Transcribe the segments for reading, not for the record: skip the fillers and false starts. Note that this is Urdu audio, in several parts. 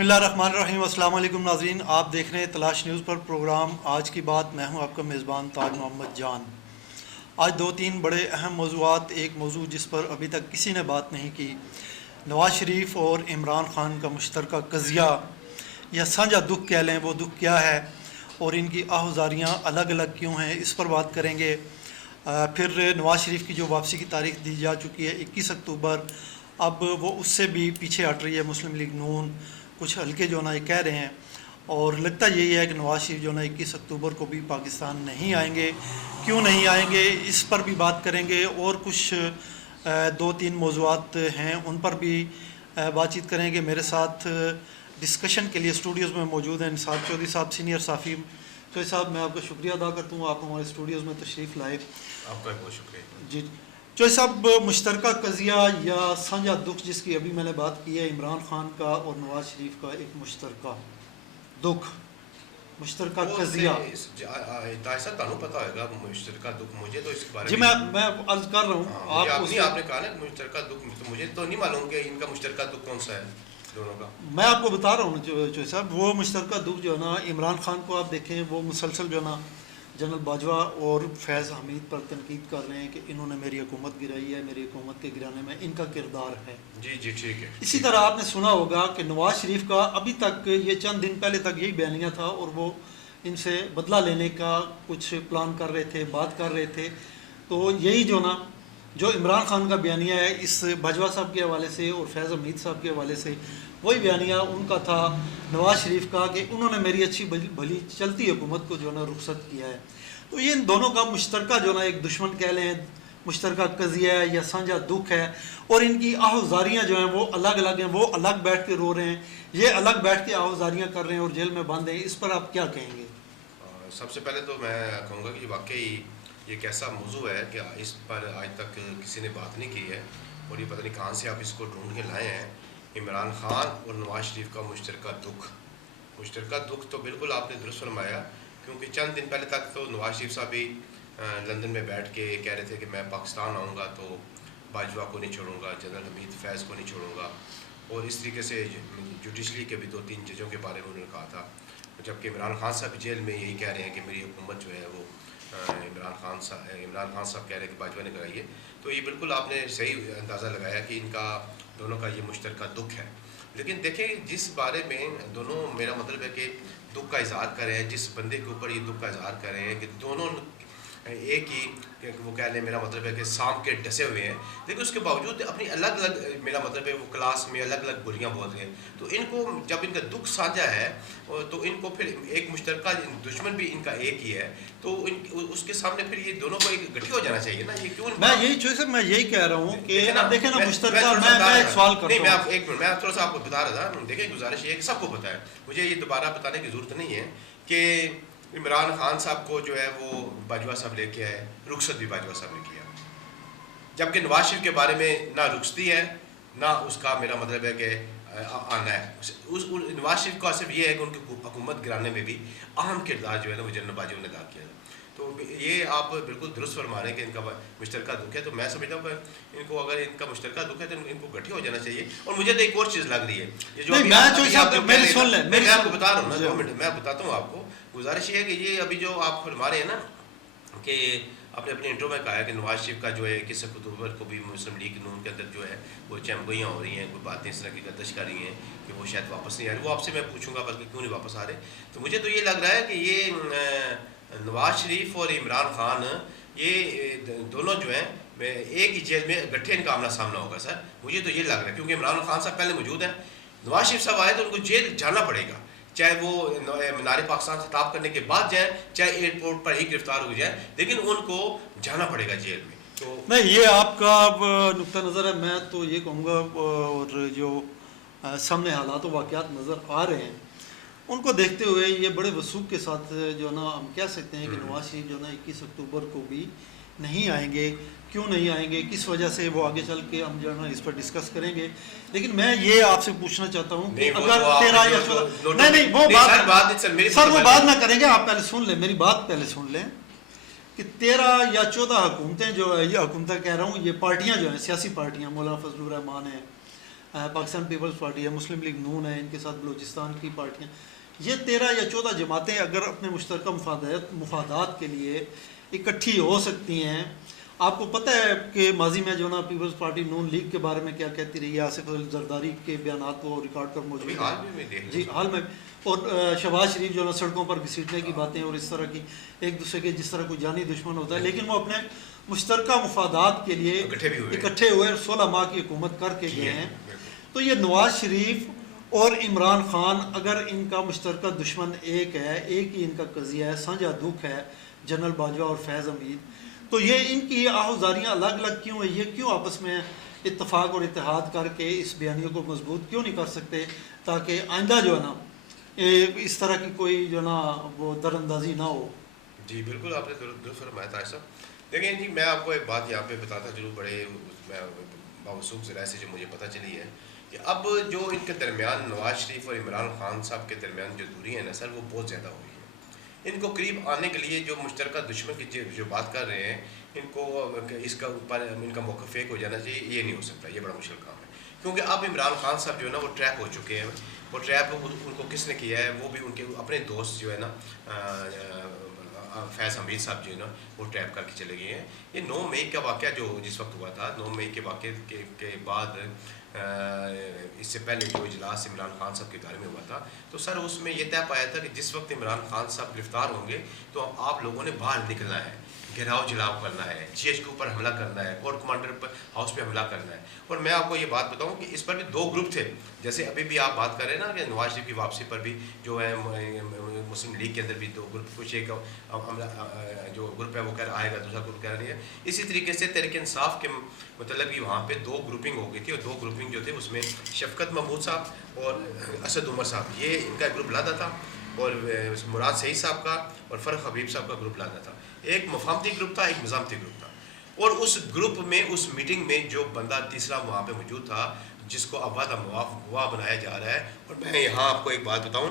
بسم اللہ الرحمن الرحیم۔ السلام علیکم ناظرین، آپ دیکھ رہے ہیں تلاش نیوز پر پروگرام آج کی بات۔ میں ہوں آپ کا میزبان تاج محمد جان۔ آج دو تین بڑے اہم موضوعات، ایک موضوع جس پر ابھی تک کسی نے بات نہیں کی، نواز شریف اور عمران خان کا مشترکہ قضیہ یا سانجھا دکھ کہہ لیں، وہ دکھ کیا ہے اور ان کی آہوازاریاں الگ الگ کیوں ہیں، اس پر بات کریں گے۔ پھر نواز شریف کی جو واپسی کی تاریخ دی جا چکی ہے 21 اکتوبر، اب وہ اس سے بھی پیچھے ہٹ رہی ہے۔ مسلم لیگ نون کچھ ہلکے جو نا یہ کہہ رہے ہیں، اور لگتا یہی ہے کہ نواز شریف جو نا 21 اکتوبر کو بھی پاکستان نہیں آئیں گے۔ کیوں نہیں آئیں گے اس پر بھی بات کریں گے، اور کچھ دو تین موضوعات ہیں ان پر بھی بات چیت کریں گے۔ میرے ساتھ ڈسکشن کے لیے اسٹوڈیوز میں موجود ہیں نثار چودھری صاحب، سینئر صحافی۔ چودھری صاحب، میں آپ کا شکریہ ادا کرتا ہوں، آپ ہمارے اسٹوڈیوز میں تشریف لائے۔ آپ کا بہت شکریہ جی چودھری صاحب، مشترکہ قضیہ یا سانجھا دکھ جس کی ابھی میں نے بات کی ہے، عمران خان کا اور نواز شریف کا ایک مشترکہ دکھ، مشترکہ قضیہ۔ ایسا تانوں پتہ ہوگا مشترکہ دکھ، مجھے تو اس کے بارے جی میں عرض کر رہا ہوں، آپ نے کہا نا مشترکہ دکھ، تو مجھے تو نہیں معلوم کہ ان کا مشترکہ دکھ کون سا ہے دونوں کا۔ میں آپ کو بتا رہا ہوں چودھری صاحب، وہ مشترکہ دکھ جو ہے نا، عمران خان کو آپ دیکھیں، وہ مسلسل جو ہے نا جنرل باجوہ اور فیض حمید پر تنقید کر رہے ہیں کہ انہوں نے میری حکومت گرائی ہے، میری حکومت کے گرانے میں ان کا کردار ہے۔ جی ٹھیک ہے۔ اسی طرح آپ نے سنا ہوگا کہ نواز شریف کا ابھی تک یہ چند دن پہلے تک یہی بیانیہ تھا، اور وہ ان سے بدلہ لینے کا کچھ پلان کر رہے تھے، بات کر رہے تھے۔ تو یہی جو نا جو عمران خان کا بیانیہ ہے اس باجوہ صاحب کے حوالے سے اور فیض حمید صاحب کے حوالے سے، وہی بیانیہ ان کا تھا نواز شریف کا کہ انہوں نے میری اچھی بھلی چلتی حکومت کو جو نا رخصت کیا ہے۔ تو یہ ان دونوں کا مشترکہ جو نا ایک دشمن کہہ لیں، مشترکہ قضیہ ہے یا سانجھا دکھ ہے، اور ان کی آہوازاریاں جو ہیں وہ الگ الگ ہیں۔ وہ الگ بیٹھ کے رو رہے ہیں، یہ الگ بیٹھ کے آہوازاریاں کر رہے ہیں اور جیل میں بند ہیں۔ اس پر آپ کیا کہیں گے؟ سب سے پہلے تو میں کہوں گا کہ واقعی یہ ایک ایسا موضوع ہے کہ اس پر آج تک کسی نے بات نہیں کی ہے، اور یہ پتہ نہیں کہاں سے آپ اس کو ڈھونڈ کے لائے ہیں۔ عمران خان اور نواز شریف کا مشترکہ دکھ تو بالکل آپ نے درست فرمایا، کیونکہ چند دن پہلے تک تو نواز شریف صاحب بھی لندن میں بیٹھ کے کہہ رہے تھے کہ میں پاکستان آؤں گا تو باجوہ کو نہیں چھوڑوں گا، جنرل حمید فیض کو نہیں چھوڑوں گا، اور اس طریقے سے جوڈیشری کے بھی دو تین ججوں کے بارے میں انہوں نے کہا تھا۔ جبکہ عمران خان صاحب جیل میں یہی کہہ رہے ہیں کہ میری حکومت جو ہے وہ عمران خان صاحب کہہ رہے ہیں کہ باجوہ نے کرائی ہے۔ تو یہ بالکل آپ نے صحیح اندازہ لگایا کہ ان کا دونوں کا یہ مشترکہ دکھ ہے۔ لیکن دیکھیں، جس بارے میں دونوں، میرا مطلب ہے کہ دکھ کا اظہار کر رہے ہیں، جس بندے کے اوپر یہ دکھ کا اظہار کر رہے ہیں کہ دونوں ایک ہی، وہ کہہ لیں، میرا مطلب ہے کہ سانپ کے ڈسے ہوئے ہیں، لیکن اس کے باوجود اپنی الگ الگ، میرا مطلب ہے وہ کلاس میں الگ الگ بولیاں بول رہے ہیں۔ تو ان کو جب ان کا دکھ سانجھا ہے تو ان کو پھر ایک مشترکہ دشمن بھی ان کا ایک ہی ہے، تو اس کے سامنے پھر یہ دونوں کو ایک گٹھی ہو جانا چاہیے نا۔ یہ کیوں میں یہی کہہ رہا ہوں کہ دیکھیں نا مشترکہ، میں ایک سوال کرتا ہوں۔ ایک منٹ، میں تھوڑا سا آپ کو بتا رہا تھا۔ دیکھیں، گزارش یہ ہے کہ سب کو پتہ ہے، مجھے یہ دوبارہ بتانے کی ضرورت نہیں ہے کہ عمران خان صاحب کو جو ہے وہ باجوہ صاحب لے کے آئے، رخصت بھی باجوہ صاحب نے کیا، جبکہ نواز شریف کے بارے میں نہ رخصتی ہے نہ اس کا، میرا مطلب ہے کہ آنا ہے۔ نواز شریف کا صرف یہ ہے کہ ان کی حکومت گرانے میں بھی اہم کردار جو ہے نا وہ جنرل باجوہ نے ادا کیا ہے۔ تو یہ آپ بالکل درست فرما رہے ہیں کہ ان کا مشترکہ دکھ ہے۔ تو میں سمجھتا ہوں کہ ان کو، اگر ان کا مشترکہ دکھ ہے تو ان کو گٹھی ہو جانا چاہیے۔ اور مجھے تو ایک اور چیز لگ رہی ہے، یہ جو میں آپ کو بتا رہا ہوں نا، 2 منٹ میں بتاتا ہوں آپ کو۔ گزارش یہ ہے کہ یہ ابھی جو آپ فرما رہے ہیں نا کہ آپ نے اپنے انٹرو میں کہا ہے کہ نواز شریف کا جو ہے 21 اکتوبر کو بھی مسلم لیگ نون کے اندر جو ہے وہ چمگوئیاں ہو رہی ہیں، کوئی باتیں اس طرح کی گردش کر رہی ہیں کہ وہ شاید واپس نہیں آ رہی۔ وہ آپ سے میں پوچھوں گا بلکہ کیوں نہیں واپس آ رہے۔ تو مجھے تو یہ لگ رہا ہے کہ یہ نواز شریف اور عمران خان، یہ دونوں جو ہیں ایک ہی جیل میں گٹھے ان کا آمنا سامنا ہوگا سر۔ مجھے تو یہ لگ رہا ہے، کیونکہ عمران خان صاحب پہلے موجود ہیں، نواز شریف صاحب آئے تو ان کو جیل جانا پڑے گا، چاہے وہ مینار پاکستان خطاب کرنے کے بعد جائیں، چاہے ایئرپورٹ پر ہی گرفتار ہو جائیں، لیکن ان کو جانا پڑے گا جیل میں۔ تو نہیں، یہ آپ کا نقطہ نظر ہے۔ میں تو یہ کہوں گا، اور جو سامنے حالات و واقعات نظر آ رہے ہیں ان کو دیکھتے ہوئے یہ بڑے وثوق کے ساتھ جو ہے نا ہم کہہ سکتے ہیں کہ نواز شریف جو ہے نا 21 اکتوبر کو بھی نہیں آئیں گے۔ کیوں نہیں آئیں گے، کس وجہ سے، وہ آگے چل کے ہم جو ہے نا اس پر ڈسکس کریں گے۔ لیکن میں یہ آپ سے پوچھنا چاہتا ہوں کہ اگر 13 یا 14، نہیں وہ بات نہ کریں گے، آپ پہلے سن لیں، میری بات پہلے سن لیں کہ 13 یا 14 حکومتیں جو ہے، یہ حکومتیں کہہ رہا ہوں، یہ پارٹیاں جو ہیں، سیاسی پارٹیاں، مولانا فضل الرحمان ہیں، پاکستان پیپلز پارٹی ہے, مسلم لیگ نون ہے, ان کے ساتھ بلوچستان کی پارٹیاں, یہ 13 یا 14 جماعتیں اگر اپنے مشترکہ مفادات کے لیے اکٹھی ہو سکتی ہیں. آپ کو پتہ ہے کہ ماضی میں جو نا پیپلز پارٹی نون لیگ کے بارے میں کیا کہتی رہی ہے, آصف الزرداری کے بیانات کو ریکارڈ کر موجود ہیں جی حال میں, اور شہباز شریف جو نا سڑکوں پر گھسیٹنے کی باتیں اور اس طرح کی ایک دوسرے کے جس طرح کوئی جانی دشمن ہوتا ہے, لیکن وہ اپنے مشترکہ مفادات کے لیے اکٹھے ہوئے 16 ماہ کی حکومت کر کے گئے ہیں. تو یہ نواز شریف اور عمران خان اگر ان کا مشترکہ دشمن ایک ہے, ایک ہی ان کا قضیہ ہے, سانجھا دکھ ہے جنرل باجوہ اور فیض حمید, تو یہ ان کی آہوزاریاں الگ الگ کیوں ہیں؟ یہ کیوں آپس میں اتفاق اور اتحاد کر کے اس بیانیے کو مضبوط کیوں نہیں کر سکتے تاکہ آئندہ جو ہے نا اس طرح کی کوئی جو ہے نا وہ در اندازی نہ ہو. جی بالکل آپ نے درست فرمایا تھا صاحب. دیکھیں جی میں آپ کو ایک بات یہاں پہ بتاتا چلوں, بڑے میں باوسوخ ذرائع سے جو مجھے پتہ چلی ہے کہ اب جو ان کے درمیان نواز شریف اور عمران خان صاحب کے درمیان جو دوری ہے نا سر, وہ بہت زیادہ ہوئی ہے. ان کو قریب آنے کے لیے جو مشترکہ دشمن کی جو بات کر رہے ہیں, ان کو اس کا اوپر ان کا موقف ایک ہو جانا چاہیے, یہ نہیں ہو سکتا, یہ بڑا مشکل کام ہے. کیونکہ اب عمران خان صاحب جو ہے نا وہ ٹریپ ہو چکے ہیں. وہ ٹریپ ان کو کس نے کیا ہے, وہ بھی ان کے اپنے دوست جو ہے نا فیض حمید صاحب جو ہے نا وہ ٹریپ کر کے چلے گئے ہیں. یہ 9 مئی کا واقعہ جو جس وقت ہوا تھا, 9 مئی کے واقعے کے بعد اس سے پہلے جو اجلاس عمران خان صاحب کے گھر میں ہوا تھا, تو سر اس میں یہ طے پایا تھا کہ جس وقت عمران خان صاحب گرفتار ہوں گے تو آپ لوگوں نے باہر نکلنا ہے, گھیراؤ جلاؤ کرنا ہے, جی ایچ کے اوپر حملہ کرنا ہے, کور کمانڈر پر ہاؤس پہ حملہ کرنا ہے. اور میں آپ کو یہ بات بتاؤں کہ اس پر بھی 2 گروپ تھے. جیسے ابھی بھی آپ بات کر رہے ہیں نا کہ نواز شریف کی واپسی پر بھی جو ہے مسلم لیگ کے اندر بھی 2 گروپ, کچھ ایک جو گروپ ہے وہ کہہ رہا آئے گا, دوسرا گروپ کہہ رہا نہیں ہے. اسی طریقے سے تحریک انصاف کے مطلب بھی وہاں پہ 2 گروپنگ ہو گئی تھی, اور 2 گروپنگ جو تھے اس میں شفقت محمود صاحب اور اسد عمر صاحب, یہ ان کا گروپ لاتا تھا, اور مراد سعید صاحب کا اور فرق حبیب صاحب کا گروپ لاتا تھا. ایک مفاہمتی گروپ تھا, ایک نظامتی گروپ تھا. اور اس گروپ میں اس میٹنگ میں جو بندہ تیسرا وہاں پہ موجود تھا جس کو اب وعدہ گواہ بنایا جا رہا ہے, اور میں یہاں آپ کو ایک بات بتاؤں,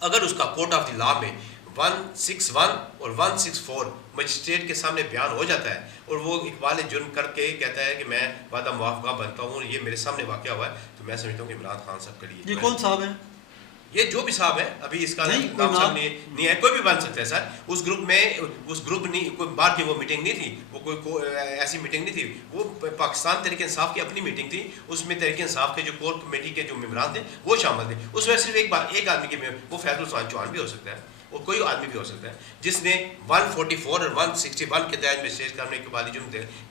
اگر اس کا کورٹ آف دی لا میں 161 اور 164 مجسٹریٹ کے سامنے بیان ہو جاتا ہے اور وہ اقبال جرم کر کے کہتا ہے کہ میں وعدہ گواہ بنتا ہوں اور یہ میرے سامنے واقعہ ہوا ہے, تو میں سمجھتا ہوں کہ عمران خان صاحب کے لیے یہ کون صاحب ہیں؟ یہ جو بھی صاحب ہے, ابھی اس کا نام صاحب نہیں ہے, کوئی بھی بن سکتا ہے سر. اس گروپ میں اس گروپ نہیں, کوئی بات کی وہ میٹنگ نہیں تھی, وہ کوئی ایسی میٹنگ نہیں تھی, وہ پاکستان تحریک انصاف کی اپنی میٹنگ تھی. اس میں تحریک انصاف کے جو کور کمیٹی کے جو ممبران تھے وہ شامل تھے. اس میں صرف ایک آدمی کے, وہ فیض الرحمان چوہان بھی ہو سکتا ہے, اور کوئی آدمی بھی ہو سکتا ہے جس نے 144 اور 161 کے تحت میسیج کرنے کے بعد جو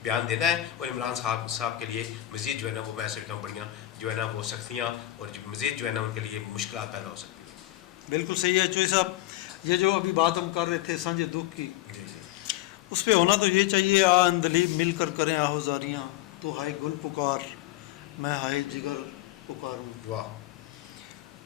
بیان دینا ہے, اور عمران صاحب کے لیے مزید جو ہے نا وہ میں سمجھتا ہوں بڑیاں جو ہے نا وہ سختیاں اور مزید جو ہے نا ان کے لیے مشکلات پیدا ہو سکتی ہیں. بالکل صحیح ہے چوئی صاحب. یہ جو ابھی بات ہم کر رہے تھے سانجھے دکھ کی, اس پہ ہونا تو یہ چاہیے, اندلیب مل کر کریں آہوزاریاں, تو ہائے گل پکار میں ہائے جگر پکاروں. واہ.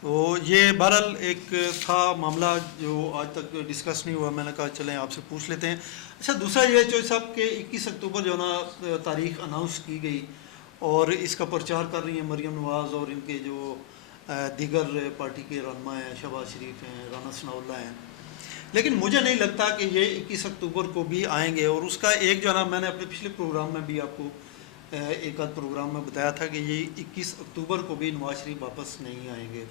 تو یہ بہرحال ایک تھا معاملہ جو آج تک ڈسکس نہیں ہوا, میں نے کہا چلیں آپ سے پوچھ لیتے ہیں. اچھا دوسرا یہ چوئی صاحب کہ 21 اکتوبر جو نا تاریخ اناؤنس کی گئی اور اس کا پرچار کر رہی ہیں مریم نواز اور ان کے جو دیگر پارٹی کے رہنما ہیں, شہباز شریف ہیں, رانا ثناء اللہ ہیں, لیکن مجھے نہیں لگتا کہ یہ 21 اکتوبر کو بھی آئیں گے. اور اس کا ایک جو ہے نا میں نے اپنے پچھلے پروگرام میں بھی آپ کو ایک آدھ پروگرام میں بتایا تھا کہ یہ 21 اکتوبر کو بھی نواز شریف واپس نہیں آئیں گے.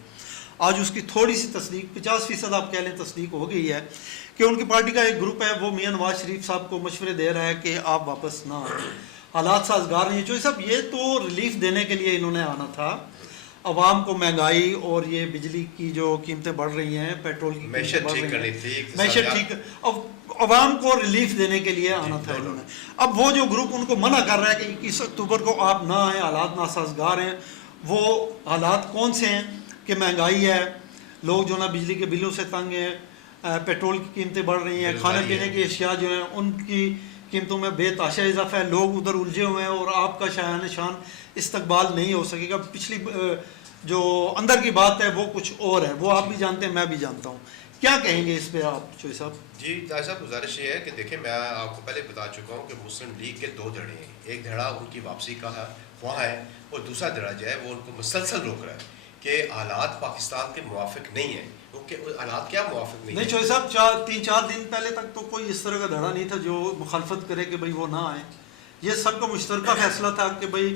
آج اس کی تھوڑی سی تصدیق 50% آپ کہہ لیں تصدیق ہو گئی ہے کہ ان کی پارٹی کا ایک گروپ ہے وہ میاں نواز شریف صاحب کو مشورے دے رہا ہے کہ آپ واپس نہ آئیں, حالات سازگار نہیں. چوہی صاحب یہ تو ریلیف دینے کے لیے انہوں نے آنا تھا, عوام کو مہنگائی اور یہ بجلی کی جو قیمتیں بڑھ رہی ہیں, پیٹرول کی معیشت ٹھیک کرنی تھی, معیشت ٹھیک, اب عوام کو ریلیف دینے کے لیے آنا تھا انہوں نے. اب وہ جو گروپ ان کو منع کر رہا ہے کہ 21 اکتوبر کو آپ نہ آئیں, حالات ناسازگار ہیں. وہ حالات کون سے ہیں کہ مہنگائی ہے, لوگ جو نا بجلی کے بلوں سے تنگ ہیں, پیٹرول کی قیمتیں بڑھ رہی ہیں, کھانے پینے کی اشیاء جو ہیں ان کی قیمتوں میں بے تحاشا اضافہ ہے, لوگ ادھر الجھے ہوئے ہیں اور آپ کا شاہانہ شان استقبال نہیں ہو سکے گا. پچھلی جو اندر کی بات ہے وہ کچھ اور ہے, وہ آپ بھی جانتے ہیں, میں بھی جانتا ہوں. کیا کہیں گے اس پہ آپ چوئی صاحب؟ جی طاہر صاحب گزارش یہ ہے کہ دیکھیں میں آپ کو پہلے بتا چکا ہوں کہ مسلم لیگ کے 2 دھڑے ہیں. ایک دھڑا ان کی واپسی کا خواہاں ہے, اور دوسرا دھڑا جو ہے وہ ان کو مسلسل روک رہا ہے کہ حالات پاکستان کے موافق نہیں ہیں. کیونکہ حالات کیا موافق نہیں چوئی صاحب 3-4 دن پہلے تک تو کوئی اس طرح کا دھڑا نہیں تھا جو مخالفت کرے کہ بھئی وہ نہ آئیں. یہ سب کا مشترکہ فیصلہ تھا کہ بھئی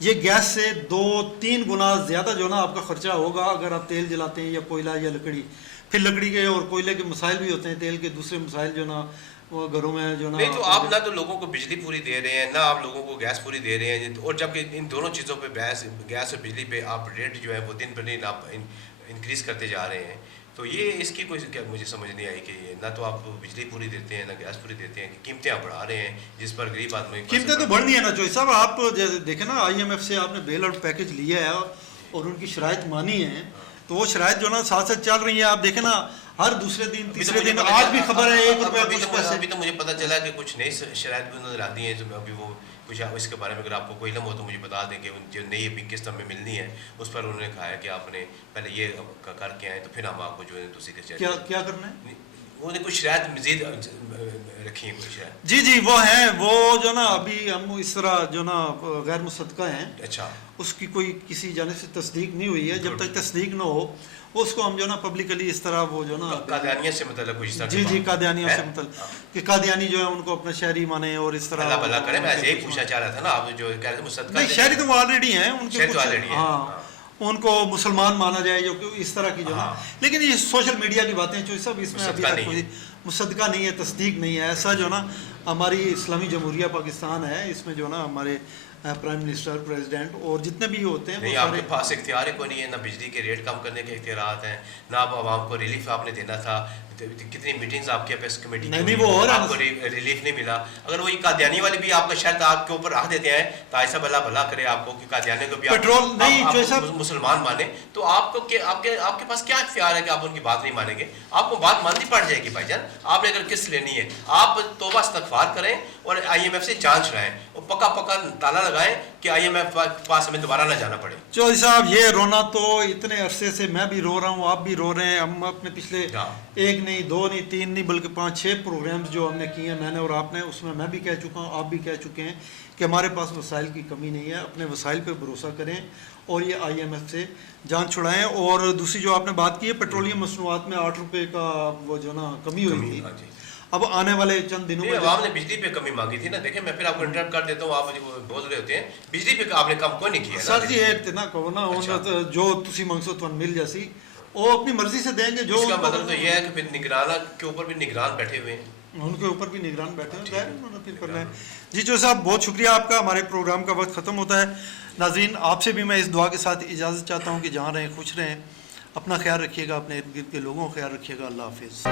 یہ گیس سے 2-3 گنا زیادہ جو نا آپ کا خرچہ ہوگا اگر آپ تیل جلاتے ہیں یا کوئلہ یا لکڑی. پھر لکڑی کے اور کوئلے کے مسائل بھی ہوتے ہیں, تیل کے دوسرے مسائل جو نا وہ گھروں میں جو نا. نہیں تو آپ نہ تو لوگوں کو بجلی پوری دے رہے ہیں, نہ آپ لوگوں کو گیس پوری دے رہے ہیں, اور جبکہ ان دونوں چیزوں پہ گیس اور بجلی پہ آپ ریٹ جو ہے وہ دن بدن آپ انکریز کرتے جا رہے ہیں. تو یہ اس کی کوئی مجھے سمجھ نہیں آئی کہ نہ تو آپ بجلی پوری دیتے ہیں نہ گیس پوری دیتے ہیں, کہ قیمتیں آپ بڑھا رہے ہیں جس پر غریب آدمی. قیمتیں تو بڑھنی ہے نا چوئی صاحب. آپ دیکھیں نا IMF سے آپ نے بیل آؤٹ پیکج لیا ہے اور ان کی شرائط مانی ہے, تو وہ شرائط جو نا ساتھ ساتھ چل رہی ہیں. آپ دیکھیں نا ہر دوسرے دن تیسرے دن آج بھی خبر ہے 1 روپیہ کچھ پیسے. ابھی تو مجھے پتہ چلا کہ کچھ نئی شرائط بھی انہوں نے لا دی ہیں, جو ابھی وہ کچھ اس کے بارے میں اگر آپ کو کوئی علم ہو تو مجھے بتا دیں کہ جو نئی ابھی قسط ہمیں ملنی ہے اس پر انہوں نے کہا ہے کہ آپ نے پہلے یہ کر کے آئیں تو پھر ہم آپ کو جو ہے دوسری قسط. کیا کرنا ہے؟ انہوں نے کچھ شرائط مزید رکھی ہیں, کچھ شرائط. جی وہ ہیں, وہ جو نا ابھی ہم اس طرح جو نا غیر مصدقہ ہیں. اچھا, اس کی کوئی کسی جانب سے تصدیق نہیں ہوئی ہے. جب تک تصدیق نہ ہو اس کو ہم جو نا پبلکلی اس طرح وہ جو نا قادیانیہ سے متعلق کچھ طرح. جی قادیانیوں سے متعلق کہ قادیانی جو ہے ان کو اپنا شہری مانے اور اس طرح. اللہ بھلا کرے. میں ایسے ہی پوچھنا چاہ رہا تھا نا, آپ جو کہہ رہے تھے مصدقہ. نہیں, شہری تو وہ آلریڈی ہیں ان کے کچھ. ہاں, ان کو مسلمان مانا جائے جو کہ اس طرح کی جو ہے. لیکن یہ سوشل میڈیا کی باتیں جو سب اس میں ابھی تک کوئی مصدقہ نہیں ہے, تصدیق نہیں ہے. ایسا جو نا ہماری اسلامی جمہوریہ پاکستان ہے, اس میں جو نا ہمارے پرائم منسٹر, پریزیڈنٹ اور جتنے بھی ہوتے ہیں نہیں, آپ کے پاس اختیار ہی کوئی نہیں ہے. نہ بجلی کے ریٹ کم کرنے کے اختیارات ہیں, نہ آپ عوام کو ریلیف آپ نے دینا تھا. کتنی میٹنگز آپ کے پاس کمیٹی کی, آپ کو ریلیف نہیں ملا. اگر وہی قادیانی والے بھی آپ کا شرط آپ کے اوپر رکھ دیتے ہیں تو ایسا بھلا بھلا کرے آپ کو کہ قادیانی کو بھی آپ مسلمان مانے, تو آپ کو آپ کے پاس کیا اختیار ہے کہ آپ ان کی بات نہیں مانیں گے. آپ کو بات ماننی پڑ جائے گی بھائی جان. آپ نے اگر قسط لینی ہے آپ توبہ استغفار کریں اور IMF سے جانچ رہیں اور پکا تالا لگائیں کہ IMF پاس ہمیں دوبارہ نہ جانا پڑے. چودھری صاحب, یہ رونا تو اتنے عرصے سے میں بھی رو رہا ہوں, آپ بھی رو رہے ہیں. ہم اپنے پچھلے 1 نہیں 2 نہیں 3 نہیں بلکہ 5-6 پروگرامز جو ہم نے کیے ہیں, میں نے اور آپ نے, اس میں بھی کہہ چکا ہوں, آپ بھی کہہ چکے ہیں کہ ہمارے پاس وسائل کی کمی نہیں ہے. اپنے وسائل پہ بھروسہ کریں اور یہ IMF سے جان چھڑائیں. اور دوسری جو آپ نے بات کی ہے پیٹرولیم مصنوعات میں 8 روپے کا وہ جو نا کمی ہوئی تھی, اب آنے والے چند دنوں میں عوام نے بجلی پہ کمی مانگی تھی نا. دیکھیں میں پھر آپ کو انٹرپٹ کر دیتا ہوں, آپ مجھے بول رہے ہوتے ہیں بجلی پہ آپ نے کم کوئی نہیں کیا. سر جی ایک نا کہو نا جو تسی منگسو تو مل جیسی وہ اپنی مرضی سے دیں گے. جو اس کا مطلب تو یہ ہے کہ پھر نگران کے اوپر بھی نگران بیٹھے ہوئے ہیں, ان کے اوپر بھی نگران بیٹھے ہیں, ظاہر انہوں نے پھر کرنا ہے. جی چودھری صاحب بہت شکریہ آپ کا. ہمارے پروگرام کا وقت ختم ہوتا ہے. ناظرین آپ سے بھی میں اس دعا کے ساتھ اجازت چاہتا ہوں کہ جہاں رہیں خوش رہیں, اپنا خیال رکھیے گا, اپنے ارد گرد کے لوگوں کا خیال رکھیے گا. اللہ حافظ.